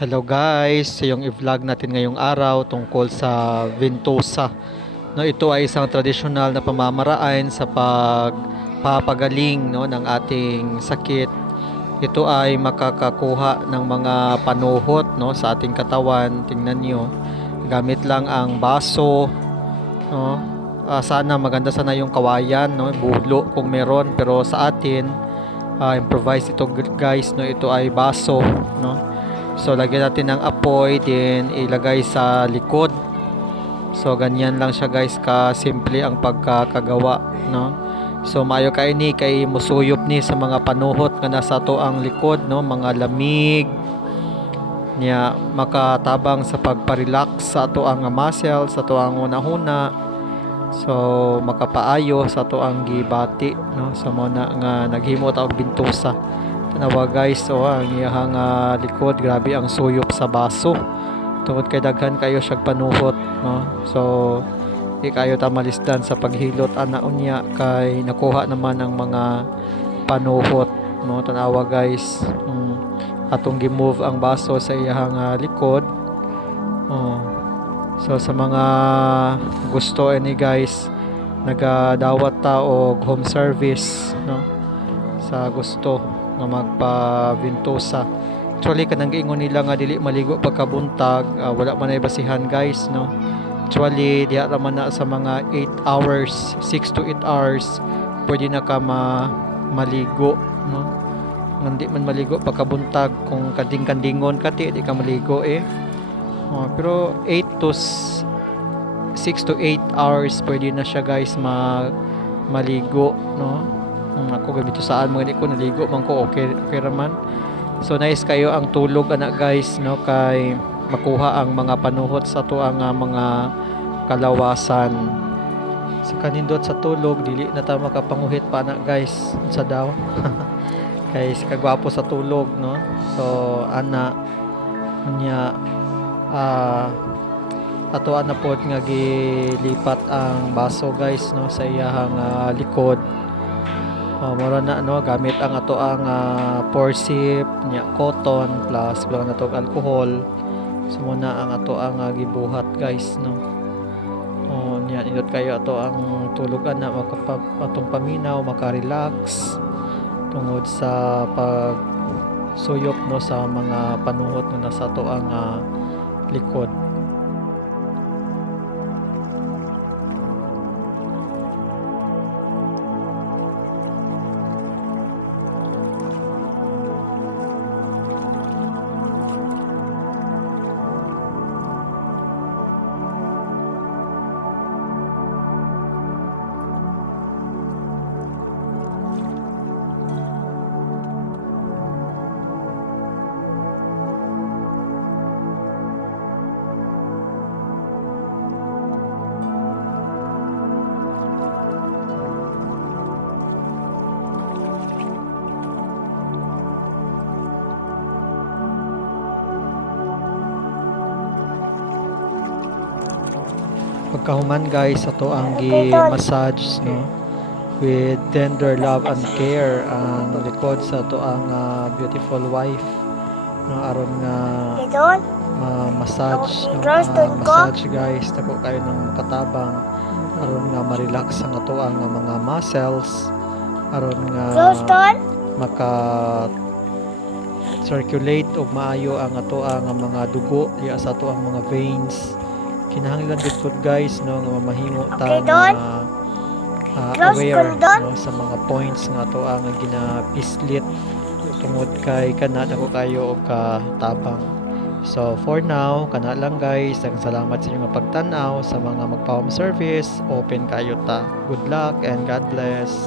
Hello guys, yung i-vlog natin ngayong araw tungkol sa Ventosa. No, ito ay isang tradisyonal na pamamaraan sa pagpapagaling ng ating sakit. Ito ay makakakuha ng mga panuhot sa ating katawan. Tingnan nyo, gamit lang ang baso. No? Sana maganda sana yung kawayan, bulo kung meron, pero sa atin improvise ito guys, ito ay baso. So lagyan natin ng apoy, din ilagay sa likod. So ganyan lang siya guys, ka simple ang pagkakagawa. So maayo kay ni kay musuyop ni sa mga panuhot nga nasa to ang likod, mga lamig niya, makatabang sa pagparelax sa ato ang muscle, sa to ang una-huna. So makapaayo sa to ang gibati, sa muna nga naghimo ta og Ventosa. Tanawa guys, ang iyang likod, grabe ang suyop sa baso. Tungod kay daghan kayo siyag panuhot, So di kayo tamalisdan sa paghilot ana unya, kay nakuha naman ang mga panuhot, Tanawa guys, atong gi-move ang baso sa iyang likod. So sa mga gusto ini guys, nagadawat ta og home service, sa gusto nga magpa-Ventosa. Actually kanang giingon nila nga dili maligo pagkabuntag, wala man ay basihan guys, Actually diha ra man na sa mga 8 hours, 6 to 8 hours pwede na ka maligo, Hindi man maligo pagkabuntag, kung kanding-kandingon ka di ka maligo pero 8 to 6 to 8 hours pwede na siya guys maligo, Ako gamito saan mga ko naligo man ko, okay raman. So nice kayo ang tulog ana guys, kay makuha ang mga panuhot sa to ang mga kalawasan. Sa kanindot sa tulog dili na ta makapanguhit pa ana guys, sa daw. Kay kagwapo sa tulog, So ana nya ato na pod nga gilipat ang baso guys, sa iyang likod. Mura na gamit ang ato ang porsip nya cotton plus bilang nato alcohol. So muna ang ato ang gibuhat guys, nya indot kayo ato ang tulugan na atong paminaw, maka-relax tungod sa pag suyop sa mga panuhot na nasa ato ang likod. Pagkahuman guys, ato ang gi-massage, with tender love and care ang likod sa ato ang beautiful wife, aron nga massage, massage guys, nako kayo ng katabang aron nga ma-relax ang ato ang mga muscles, aron nga maka circulate o maayo ang ato ang mga dugo diya sa ato ang mga veins. Kinahanglan gud guys, nga mamahimo ta aware sa mga points nga ato ang ginapislit tungod kay kana nako kayo og katabang. So for now kana lang guys, salamat sa inyong pagtan-aw. Sa mga magpa-home service, open kayo ta. Good luck and God bless.